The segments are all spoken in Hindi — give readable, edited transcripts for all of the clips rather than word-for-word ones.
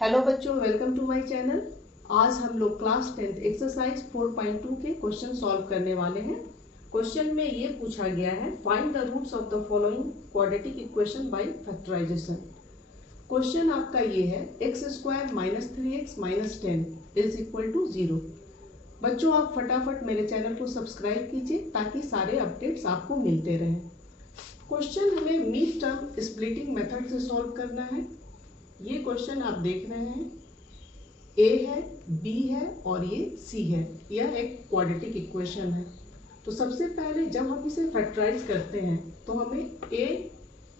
हेलो बच्चों, वेलकम टू माय चैनल। आज हम लोग क्लास 10th एक्सरसाइज 4.2 के क्वेश्चन सॉल्व करने वाले हैं। क्वेश्चन में ये पूछा गया है, find the roots of the following quadratic equation by factorisation. Question आपका ये है, x square minus 3x minus 10 is equal to 0। बच्चों, आप फटाफट मेरे चैनल को सब्सक्राइब कीजिए ताकि सारे अपडेट्स आपको मिलते रहें। क्वेश्चन हमें मिड टर्म स्प्लिटिंग मेथड से सॉल्व करना है। ये क्वेश्चन आप देख रहे हैं, ए है, बी है और ये सी है। यह एक क्वाड्रेटिक इक्वेशन है। तो सबसे पहले जब हम इसे फैक्टराइज करते हैं तो हमें ए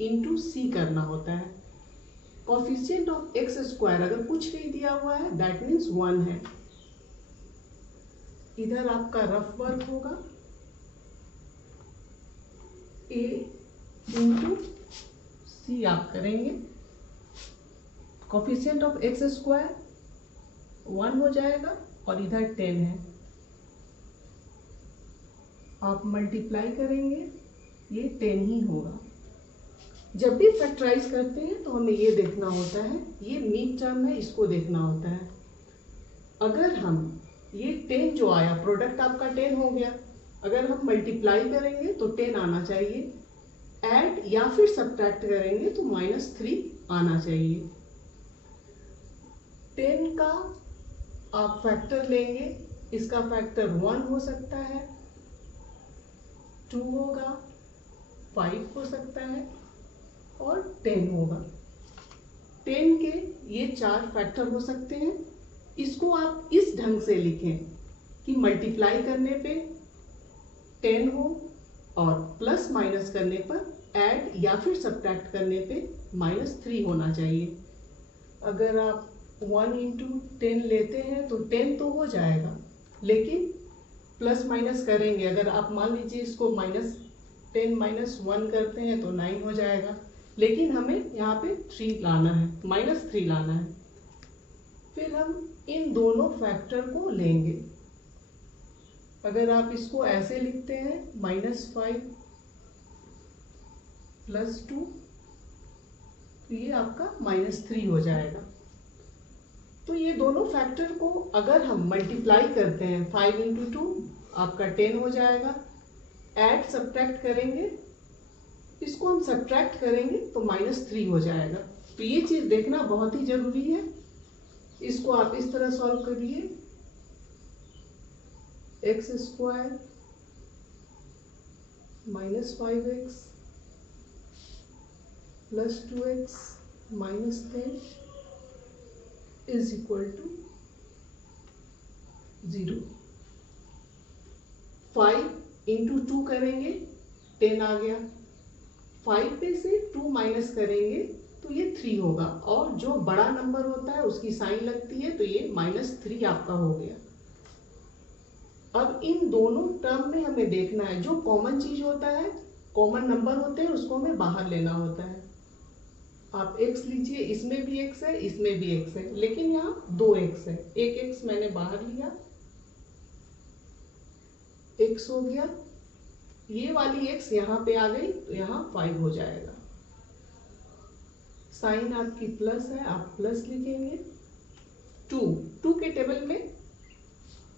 इंटू सी करना होता है। कोफिशिएंट ऑफ एक्स स्क्वायर अगर कुछ नहीं दिया हुआ है दैट मीन्स 1 है। इधर आपका रफ वर्क होगा, ए इंटू सी आप करेंगे। कोफिशिएंट ऑफ एक्स स्क्वायर 1 हो जाएगा और इधर 10 है। आप मल्टीप्लाई करेंगे, ये 10 ही होगा। जब भी फैक्टराइज करते हैं तो हमें ये देखना होता है, ये मिड टर्म है, इसको देखना होता है। अगर हम ये 10 जो आया, प्रोडक्ट आपका 10 हो गया, अगर हम मल्टीप्लाई करेंगे तो 10 आना चाहिए। ऐड या फिर सब्ट्रैक्ट करेंगे तो -3 आना चाहिए। 10 का आप फैक्टर लेंगे, इसका फैक्टर 1 हो सकता है, 2 होगा, 5 हो सकता है और 10 होगा। 10 के ये 4 फैक्टर हो सकते हैं। इसको आप इस ढंग से लिखें कि मल्टीप्लाई करने पे 10 हो और प्लस माइनस करने पर ऐड या फिर सब्ट्रैक्ट करने पे -3 होना चाहिए। अगर आप 1 इंटू 10 लेते हैं तो 10 तो हो जाएगा, लेकिन प्लस माइनस करेंगे, अगर आप मान लीजिए इसको -10 माइनस 1 करते हैं तो 9 हो जाएगा, लेकिन हमें यहाँ पे 3 लाना है, -3 लाना है। फिर हम इन दोनों फैक्टर को लेंगे। अगर आप इसको ऐसे लिखते हैं -5 + 2, तो ये आपका -3 हो जाएगा। तो ये दोनों फैक्टर को अगर हम मल्टीप्लाई करते हैं, 5 इंटू 2 आपका 10 हो जाएगा। ऐड सब्ट्रैक्ट करेंगे, इसको हम सब्ट्रैक्ट करेंगे तो -3 हो जाएगा। तो ये चीज देखना बहुत ही जरूरी है। इसको आप इस तरह सॉल्व करिए, x square -5x + 2x -10 is equal to 0। 5 into 2 करेंगे, 10 आ गया। 5 पे से 2 माइनस करेंगे तो ये 3 होगा, और जो बड़ा नंबर होता है उसकी साइन लगती है, तो ये -3 आपका हो गया। अब इन दोनों टर्म में हमें देखना है, जो कॉमन चीज होता है, कॉमन नंबर होते हैं, उसको हमें बाहर लेना होता है। आप x लीजिए, इसमें भी x है, इसमें भी x है, लेकिन यहाँ 2x है। एक x मैंने बाहर लिया, x हो गया। ये वाली x यहाँ पे आ गई तो यहाँ 5 हो जाएगा। साइन आपकी प्लस है, आप प्लस लिखेंगे। 2 के टेबल में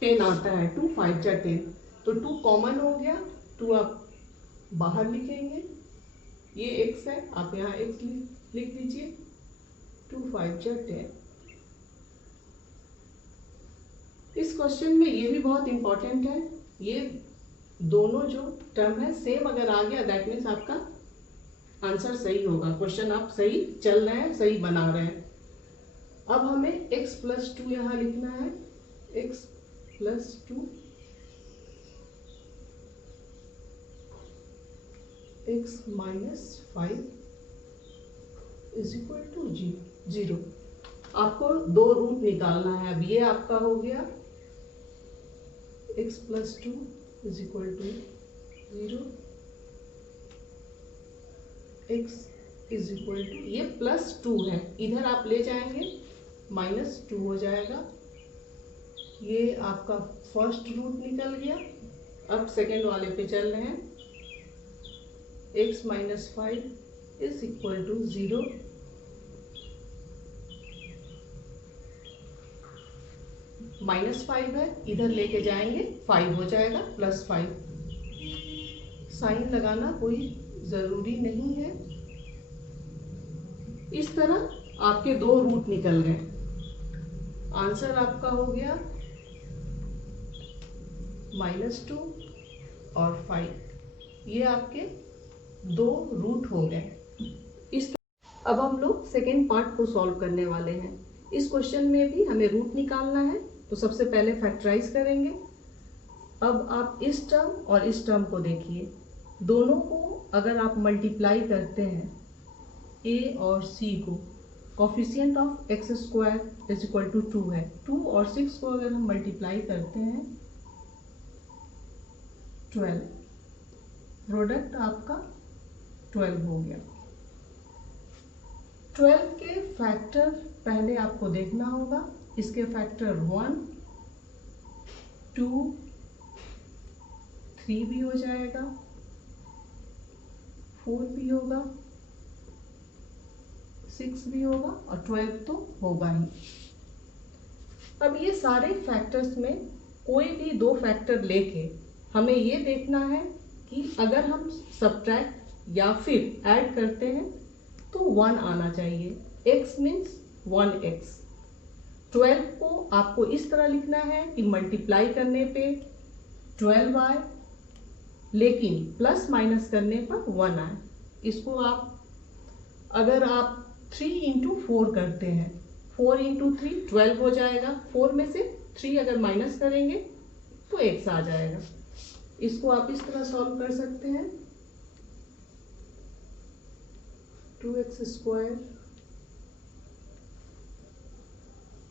10 आता है, 2 5 जा 10, तो 2 कॉमन हो गया, 2 आप बाहर लिखेंगे। ये x है, आप यहाँ x लिख लीजिए, 2 5 जा 10। इस क्वेश्चन में ये भी बहुत इंपॉर्टेंट है, ये दोनों जो टर्म है सेम अगर आ गया दैट मीन्स आपका आंसर सही होगा, क्वेश्चन आप सही चल रहे हैं, सही बना रहे हैं। अब हमें x + 2 यहाँ लिखना है, x + 2 x - 5 is equal to 0। आपको 2 रूट निकालना है। अब ये आपका हो गया x + 2 is equal to 0, x is equal to, ये +2 है, इधर आप ले जाएंगे -2 हो जाएगा। ये आपका फर्स्ट रूट निकल गया। अब सेकेंड वाले पे चल रहे हैं, x - 5 इज इक्वल टू 0, -5 है, इधर लेके जाएंगे 5 हो जाएगा +5। साइन लगाना कोई ज़रूरी नहीं है। इस तरह आपके 2 रूट निकल गए। आंसर आपका हो गया -2 और 5। ये आपके 2 रूट हो गए। इस अब हम लोग सेकेंड पार्ट को सॉल्व करने वाले हैं। इस क्वेश्चन में भी हमें रूट निकालना है, तो सबसे पहले फैक्टराइज करेंगे। अब आप इस टर्म और इस टर्म को देखिए, दोनों को अगर आप मल्टीप्लाई करते हैं a और c को, coefficient of x square is equal to 2 है। 2 और 6 को अगर हम मल्टीप्लाई करते हैं 12, प्रोडक्ट आपका 12 हो गया। 12 के फैक्टर पहले आपको देखना होगा। इसके फैक्टर 1, 2, 3 भी हो जाएगा, 4 भी होगा, 6 भी होगा और 12 तो होगा ही। अब ये सारे फैक्टर्स में कोई भी 2 फैक्टर लेके हमें ये देखना है कि अगर हम सब्ट्रैक्ट या फिर ऐड करते हैं तो 1 आना चाहिए। x means 1x। 12 को आपको इस तरह लिखना है कि मल्टीप्लाई करने पे 12 आए, लेकिन प्लस माइनस करने पर 1 आए। इसको आप अगर आप 3 इंटू 4 करते हैं, 4 इंटू 3 12 हो जाएगा। 4 में से 3 अगर माइनस करेंगे तो x आ जाएगा। इसको आप इस तरह सॉल्व कर सकते हैं। 2x square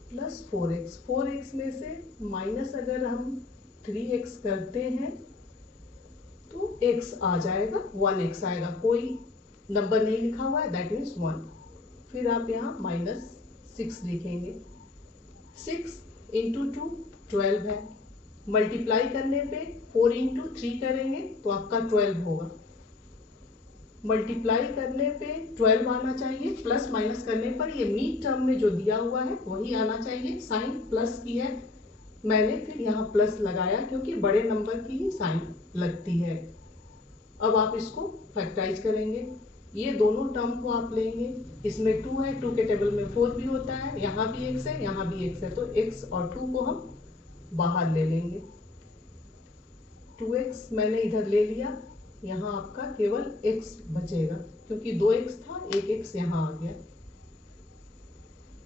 plus 4x। 4x में से माइनस अगर हम 3x करते हैं तो x आ जाएगा, 1x आएगा। कोई नंबर नहीं लिखा हुआ है, दैट मीन्स 1। फिर आप यहाँ -6 लिखेंगे। 6 इंटू 2 12 है। मल्टीप्लाई करने पे 4 इंटू 3 करेंगे तो आपका 12 होगा। मल्टीप्लाई करने पे 12 आना चाहिए, प्लस माइनस करने पर ये मीड टर्म में जो दिया हुआ है वही आना चाहिए। साइन प्लस की है, मैंने फिर यहाँ प्लस लगाया क्योंकि बड़े नंबर की ही साइन लगती है। अब आप इसको फैक्टराइज करेंगे। ये दोनों टर्म को आप लेंगे, इसमें 2 है, 2 के टेबल में 4 भी होता है, यहाँ भी x है, यहाँ भी x है, तो x और 2 को हम बाहर ले लेंगे। 2x मैंने इधर ले लिया, यहाँ आपका केवल x बचेगा क्योंकि 2x था, एक x यहाँ आ गया।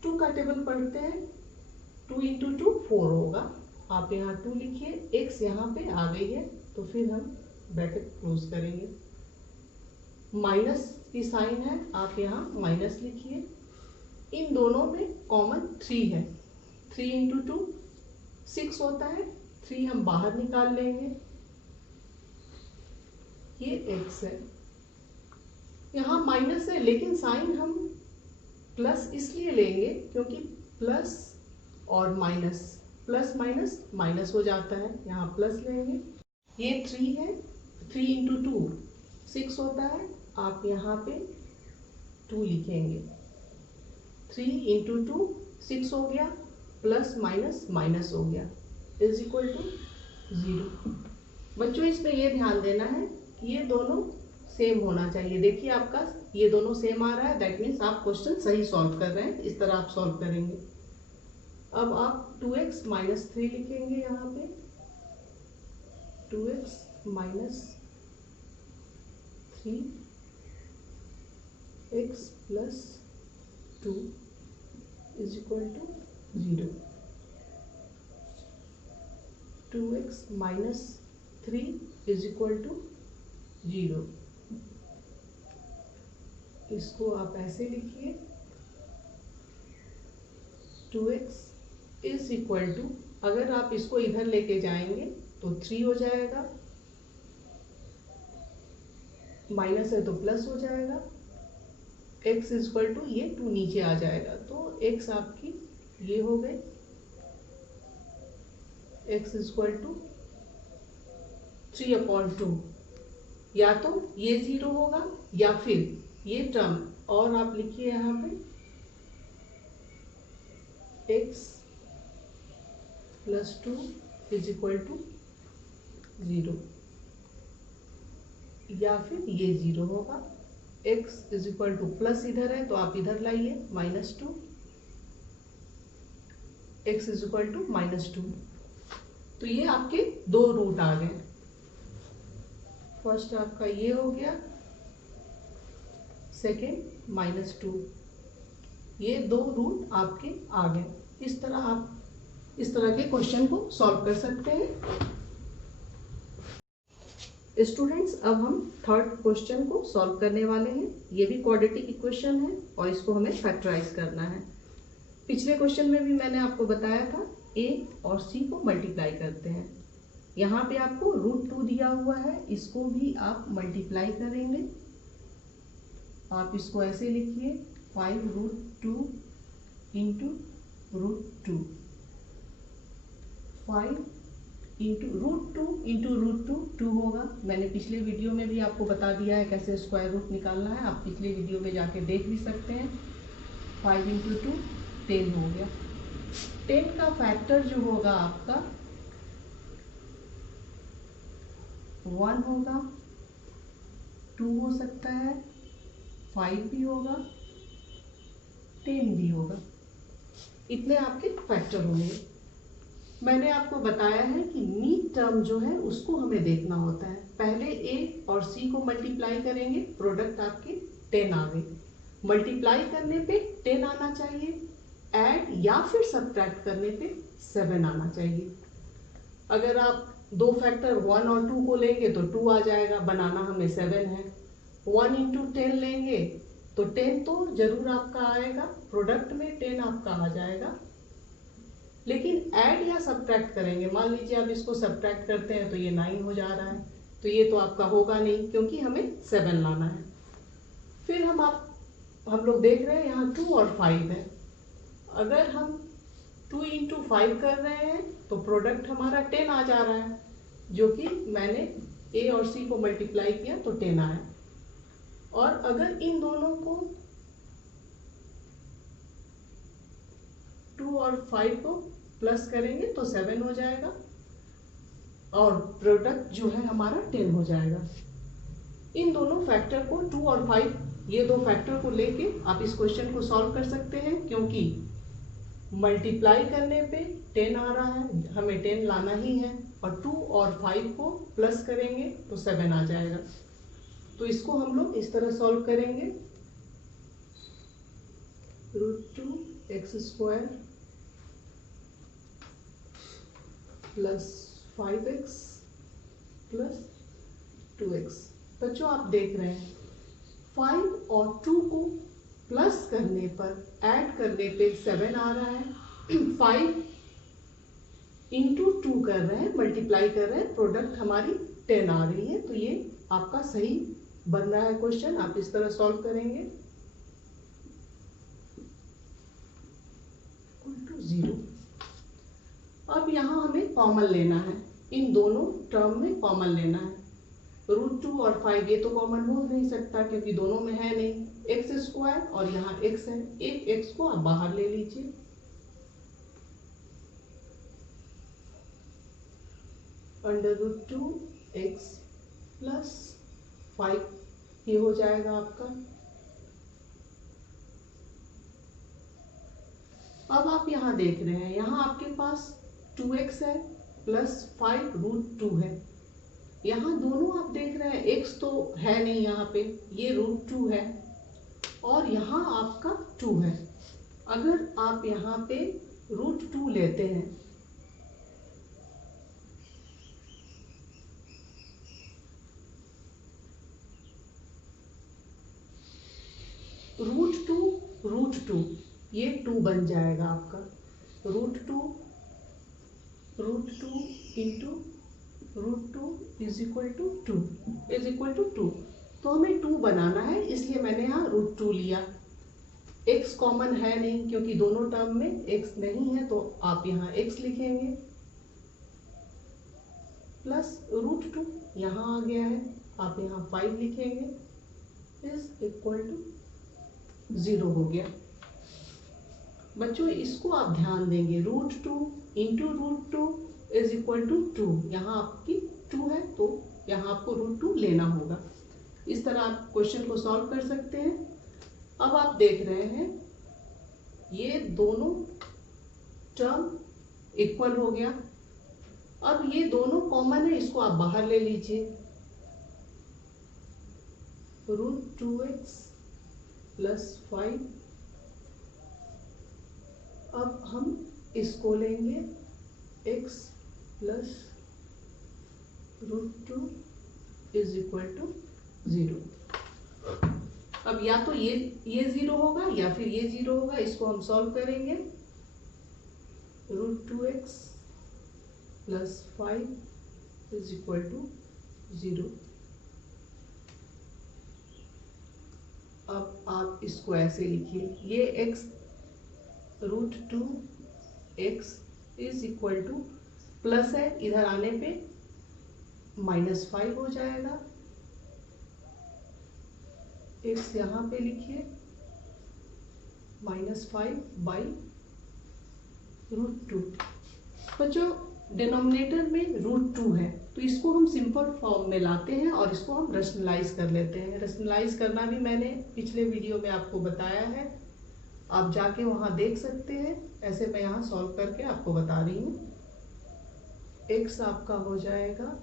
2 का टेबल पढ़ते हैं। 2 इंटू 2 4 होगा। आप यहाँ 2 लिखिए, x यहाँ पे आ गई है तो फिर हम ब्रैकेट क्लोज करेंगे। माइनस की साइन है, आप यहाँ माइनस लिखिए। इन दोनों में कॉमन 3 है। 3 इंटू 2 6 होता है, 3 हम बाहर निकाल लेंगे। ये x है, यहाँ माइनस है लेकिन साइन हम प्लस इसलिए लेंगे क्योंकि प्लस और माइनस, प्लस माइनस माइनस हो जाता है, यहाँ प्लस लेंगे। ये 3 है, 3 इंटू 2 6 होता है, आप यहाँ पे 2 लिखेंगे। 3 इंटू 2 6 हो गया, प्लस माइनस माइनस हो गया, इज इक्वल टू 0। बच्चों इसमें ये ध्यान देना है कि ये दोनों सेम होना चाहिए। देखिए आपका ये दोनों सेम आ रहा है, दैट मीन्स आप क्वेश्चन सही सॉल्व कर रहे हैं। इस तरह आप सॉल्व करेंगे। अब आप 2x माइनस 3 लिखेंगे, यहाँ पे 2x minus 3 x plus 2 is equal to 0। 2x minus 3 is equal to 0। इसको आप ऐसे लिखिए, 2x इज इक्वल टू, अगर आप इसको इधर लेके जाएंगे तो 3 हो जाएगा, माइनस है तो प्लस हो जाएगा। x इज इक्वल टू, ये 2 नीचे आ जाएगा तो x आपकी ये हो गई, x इज इक्वल टू 3/2। या तो ये 0 होगा या फिर ये टर्म, और आप लिखिए यहाँ पे x +2 इज इक्वल टू 0, या फिर ये 0 होगा। x is equal to plus इधर है तो आप इधर लाइए -2, x इज इक्वल टू -2। तो ये आपके दो रूट आ गए। फर्स्ट आपका ये हो गया, सेकेंड -2। ये दो रूट आपके आ गए। इस तरह आप इस तरह के क्वेश्चन को सॉल्व कर सकते हैं। स्टूडेंट्स, अब हम थर्ड क्वेश्चन को सॉल्व करने वाले हैं। ये भी क्वाड्रेटिक इक्वेशन है और इसको हमें फैक्टराइज करना है। पिछले क्वेश्चन में भी मैंने आपको बताया था a और c को मल्टीप्लाई करते हैं। यहाँ पे आपको √2 दिया हुआ है, इसको भी आप मल्टीप्लाई करेंगे। आप इसको ऐसे लिखिए 5√2 इंटू √2, 5 इंटू √2 इंटू √2 2 होगा। मैंने पिछले वीडियो में भी आपको बता दिया है कैसे स्क्वायर रूट निकालना है, आप पिछले वीडियो में जाके देख भी सकते हैं। 5 इंटू 2 10 हो गया। 10 का फैक्टर जो होगा आपका 1 होगा, 2 हो सकता है, 5 भी होगा, 10 भी होगा। इतने आपके फैक्टर होंगे। मैंने आपको बताया है कि मीन टर्म जो है उसको हमें देखना होता है। पहले a और c को मल्टीप्लाई करेंगे, प्रोडक्ट आपके 10 आ गए। मल्टीप्लाई करने पे 10 आना चाहिए, ऐड या फिर सब्ट्रैक्ट करने पे 7 आना चाहिए। अगर आप दो फैक्टर 1 और 2 को लेंगे तो 2 आ जाएगा, बनाना हमें 7 है। 1 इंटू 10 लेंगे तो 10 तो जरूर आपका आएगा, प्रोडक्ट में 10 आपका आ जाएगा। लेकिन ऐड या सब्ट्रैक्ट करेंगे, मान लीजिए आप इसको सब्ट्रैक्ट करते हैं तो ये 9 हो जा रहा है, तो ये तो आपका होगा नहीं क्योंकि हमें 7 लाना है। फिर हम लोग देख रहे हैं यहाँ 2 और 5 है। अगर हम 2 इंटू 5 कर रहे हैं तो प्रोडक्ट हमारा 10 आ जा रहा है, जो कि मैंने a और c को मल्टीप्लाई किया तो 10 आया। और अगर इन दोनों को 2 और 5 को प्लस करेंगे तो 7 हो जाएगा और प्रोडक्ट जो है हमारा 10 हो जाएगा। इन दोनों फैक्टर को 2 और 5, ये दो फैक्टर को लेके आप इस क्वेश्चन को सॉल्व कर सकते हैं, क्योंकि मल्टीप्लाई करने पे 10 आ रहा है, हमें 10 लाना ही है, और 2 और 5 को प्लस करेंगे तो 7 आ जाएगा। तो इसको हम लोग इस तरह सॉल्व करेंगे, √2x² plus 5x plus 2x। बच्चों आप देख रहे हैं 5 और 2 को प्लस करने पर, ऐड करने पे 7 आ रहा है। 5 इंटू 2 कर रहे हैं, मल्टीप्लाई कर रहे हैं, प्रोडक्ट हमारी 10 आ रही है। तो ये आपका सही बन रहा है क्वेश्चन। आप इस तरह सॉल्व करेंगे, 0। अब यहाँ हमें कॉमन लेना है, इन दोनों टर्म में कॉमन लेना है। √2 और 5 ये तो कॉमन हो नहीं सकता क्योंकि दोनों में है नहीं, x² और यहाँ x है, एक x को आप बाहर ले लीजिए, √2x प्लस 5 ये हो जाएगा आपका। अब आप यहाँ देख रहे हैं, यहाँ आपके पास 2x है प्लस 5 √2 है। यहाँ दोनों आप देख रहे हैं x तो है नहीं, यहाँ पे ये √2 है और यहाँ आपका 2 है। अगर आप यहाँ पे √2 लेते हैं √2 ये 2 बन जाएगा आपका, √2 इंटू √2 इज इक्वल टू 2। तो हमें 2 बनाना है, इसलिए मैंने यहाँ √2 लिया। x कॉमन है नहीं क्योंकि दोनों टर्म में x नहीं है, तो आप यहाँ x लिखेंगे प्लस √2 यहाँ आ गया है, आप यहाँ 5 लिखेंगे इज इक्वल टू 0 हो गया। बच्चों इसको आप ध्यान देंगे, √2 इंटू √2 इज इक्वल टू 2। यहाँ आपकी 2 है तो यहाँ आपको √2 लेना होगा। इस तरह आप क्वेश्चन को सॉल्व कर सकते हैं। अब आप देख रहे हैं ये दोनों टर्म इक्वल हो गया। अब ये दोनों कॉमन है, इसको आप बाहर ले लीजिए। √2x plus 5। अब हम इसको लेंगे x plus √2 is equal to 0। अब या तो ये 0 होगा या फिर ये 0 होगा। इसको हम सॉल्व करेंगे। √2x plus 5 is equal to 0। अब आप इसको ऐसे लिखिए, ये x √2x is equal to plus है, इधर आने पे -5 हो जाएगा। x यहाँ पे लिखिए -5/√2। बच्चों डिनोमिनेटर में √2 है तो इसको हम सिंपल फॉर्म में लाते हैं और इसको हम रैशनलाइज कर लेते हैं। रैशनलाइज करना भी मैंने पिछले वीडियो में आपको बताया है, आप जाके वहां देख सकते हैं। ऐसे मैं यहाँ सॉल्व करके आपको बता रही हूँ। x आपका हो जाएगा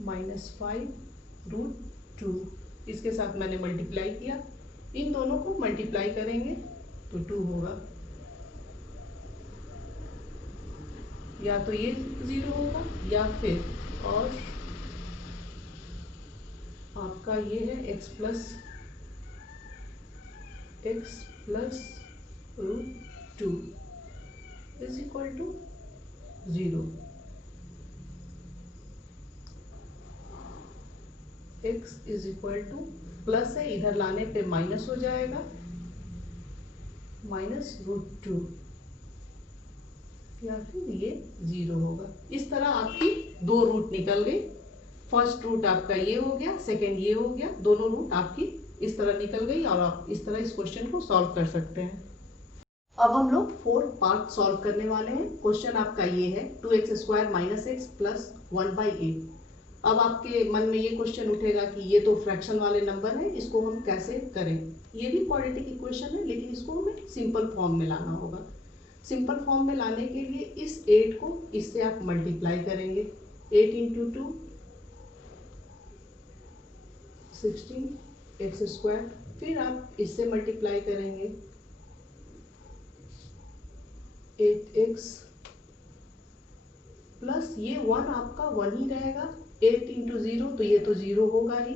-5√2। इसके साथ मैंने मल्टीप्लाई किया, इन दोनों को मल्टीप्लाई करेंगे तो 2 होगा। या तो ये 0 होगा या फिर और आपका ये है x plus √2 is equal to 0। x is equal to plus है, इधर लाने पे माइनस हो जाएगा, -√2 या फिर ये 0 होगा। इस तरह आपकी 2 रूट निकल गई। फर्स्ट रूट आपका ये हो गया, सेकेंड ये हो गया, दोनों रूट आपकी इस तरह निकल गई और आप इस तरह इस क्वेश्चन को सॉल्व कर सकते हैं। अब हम लोग 4 पार्ट सॉल्व करने वाले हैं। क्वेश्चन आपका ये है 2x² - x प्लस 1/8। अब आपके मन में ये क्वेश्चन उठेगा कि ये तो फ्रैक्शन वाले नंबर है, इसको हम कैसे करें। ये भी क्वाड्रेटिक इक्वेशन है लेकिन इसको हमें सिंपल फॉर्म में लाना होगा। सिंपल फॉर्म में लाने के लिए इस 8 को इससे आप मल्टीप्लाई करेंगे। 8 इंटू 2 16x²। फिर आप इससे मल्टीप्लाई करेंगे 8x प्लस ये 1 आपका 1 ही रहेगा। 8 इंटू 0 तो ये तो 0 होगा ही,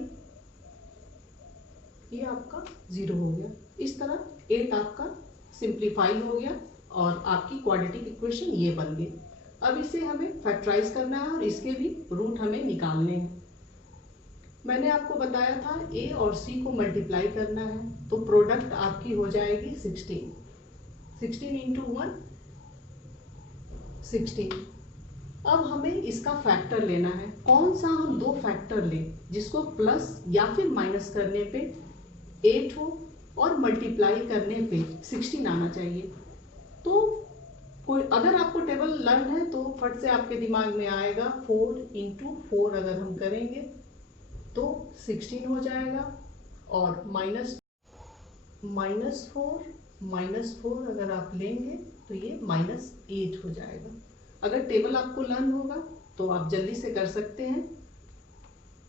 ये आपका 0 हो गया। इस तरह 8 आपका सिंप्लीफाई हो गया और आपकी क्वाड्रेटिक इक्वेशन ये बन गई। अब इसे हमें फैक्टराइज करना है और इसके भी रूट हमें निकालने हैं। मैंने आपको बताया था a और c को मल्टीप्लाई करना है तो प्रोडक्ट आपकी हो जाएगी 16। 16 इंटू 1 16। अब हमें इसका फैक्टर लेना है। कौन सा हम 2 फैक्टर लें जिसको प्लस या फिर माइनस करने पे 8 हो और मल्टीप्लाई करने पे 16 आना चाहिए। तो कोई अगर आपको टेबल लर्न है तो फट से आपके दिमाग में आएगा 4 इंटू 4 अगर हम करेंगे तो 16 हो जाएगा और -4 अगर आप लेंगे तो ये -8 हो जाएगा। अगर टेबल आपको लर्न होगा तो आप जल्दी से कर सकते हैं।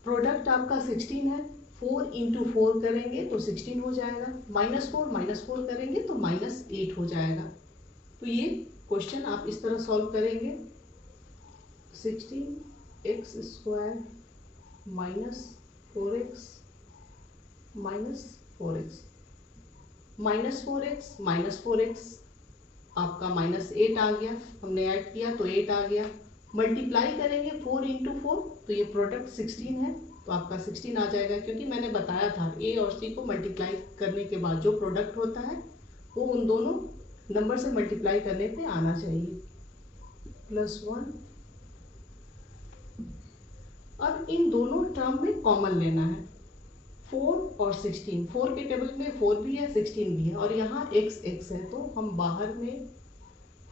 प्रोडक्ट आपका 16 है, 4 इंटू 4 करेंगे तो 16 हो जाएगा, -4 करेंगे तो -8 हो जाएगा। तो ये क्वेश्चन आप इस तरह सॉल्व करेंगे। 16x² -4x -4x आपका -8 आ गया, हमने ऐड किया तो 8 आ गया। मल्टीप्लाई करेंगे 4 इंटू 4 तो ये प्रोडक्ट 16 है तो आपका 16 आ जाएगा, क्योंकि मैंने बताया था a और c को मल्टीप्लाई करने के बाद जो प्रोडक्ट होता है वो उन दोनों नंबर से मल्टीप्लाई करने पे आना चाहिए। +1। अब इन दोनों टर्म में कॉमन लेना है। 4 और 16, 4 के टेबल में 4 भी है 16 भी है और यहाँ x x है, तो हम बाहर में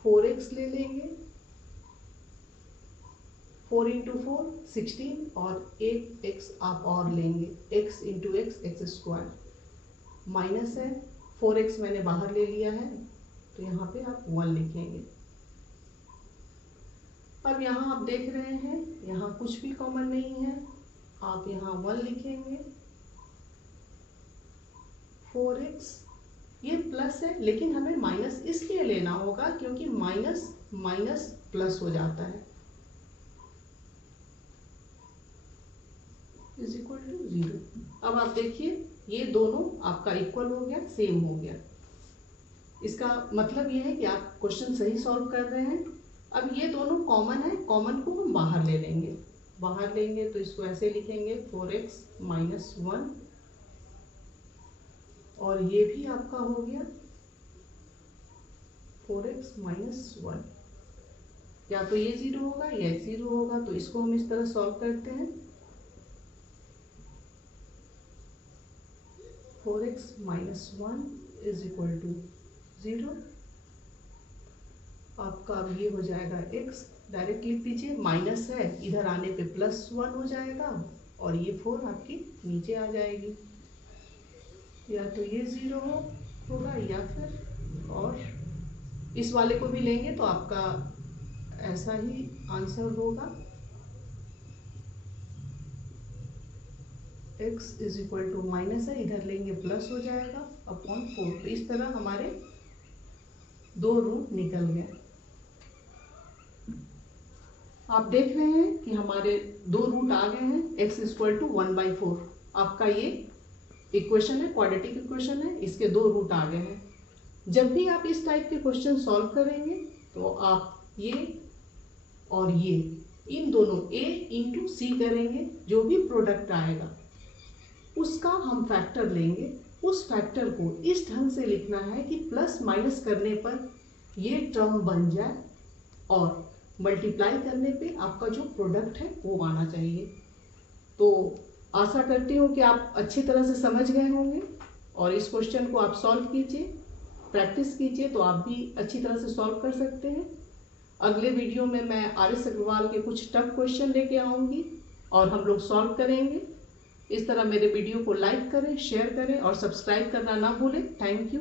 4x ले लेंगे। 4 इंटू 4 16 और एक x आप और लेंगे, x into x x square minus है 4x मैंने बाहर ले लिया है, तो यहाँ पे आप 1 लिखेंगे। अब यहाँ आप देख रहे हैं यहाँ कुछ भी कॉमन नहीं है, आप यहाँ 1 लिखेंगे। 4x ये प्लस है, लेकिन हमें माइनस इसलिए लेना होगा क्योंकि माइनस माइनस प्लस हो जाता है, इज इक्वल टू 0। अब आप देखिए ये दोनों आपका इक्वल हो गया, सेम हो गया। इसका मतलब ये है कि आप क्वेश्चन सही सॉल्व कर रहे हैं। अब ये दोनों कॉमन है, कॉमन को हम बाहर ले लेंगे। बाहर लेंगे तो इसको ऐसे लिखेंगे 4x माइनस 1 और ये भी आपका हो गया 4x माइनस 1। या तो ये 0 होगा या 0 होगा, तो इसको हम इस तरह सॉल्व करते हैं। 4x minus 1 is equal to 0। आपका अब ये हो जाएगा x, डायरेक्ट लिख दीजिए, माइनस है इधर आने पे प्लस 1 हो जाएगा और ये 4 आपकी नीचे आ जाएगी। या तो ये 0 होगा या फिर, और इस वाले को भी लेंगे तो आपका ऐसा ही आंसर होगा, x is equal to minus है इधर लेंगे प्लस हो जाएगा अपॉन 4। तो इस तरह हमारे दो रूट निकल गए। आप देख रहे हैं कि हमारे दो रूट आ गए हैं, x इक्वल टू 1/4। आपका ये इक्वेशन है, क्वाड्रेटिक इक्वेशन है, इसके दो रूट आ गए हैं। जब भी आप इस टाइप के क्वेश्चन सॉल्व करेंगे तो आप ये और ये इन दोनों a इंटू सी करेंगे, जो भी प्रोडक्ट आएगा उसका हम फैक्टर लेंगे। उस फैक्टर को इस ढंग से लिखना है कि प्लस माइनस करने पर ये टर्म बन जाए और मल्टीप्लाई करने पे आपका जो प्रोडक्ट है वो आना चाहिए। तो आशा करती हूँ कि आप अच्छी तरह से समझ गए होंगे और इस क्वेश्चन को आप सॉल्व कीजिए, प्रैक्टिस कीजिए, तो आप भी अच्छी तरह से सॉल्व कर सकते हैं। अगले वीडियो में मैं आर.एस. अग्रवाल के कुछ टफ क्वेश्चन लेके आऊँगी और हम लोग सॉल्व करेंगे। इस तरह मेरे वीडियो को लाइक करें, शेयर करें और सब्सक्राइब करना ना भूलें। Thank you.